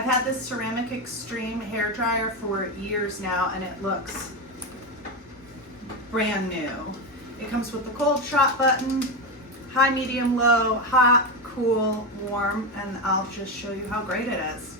I've had this Ceramic Extreme hair dryer for years now, and it looks brand new. It comes with the cold shot button, high, medium, low, hot, cool, warm, and I'll just show you how great it is.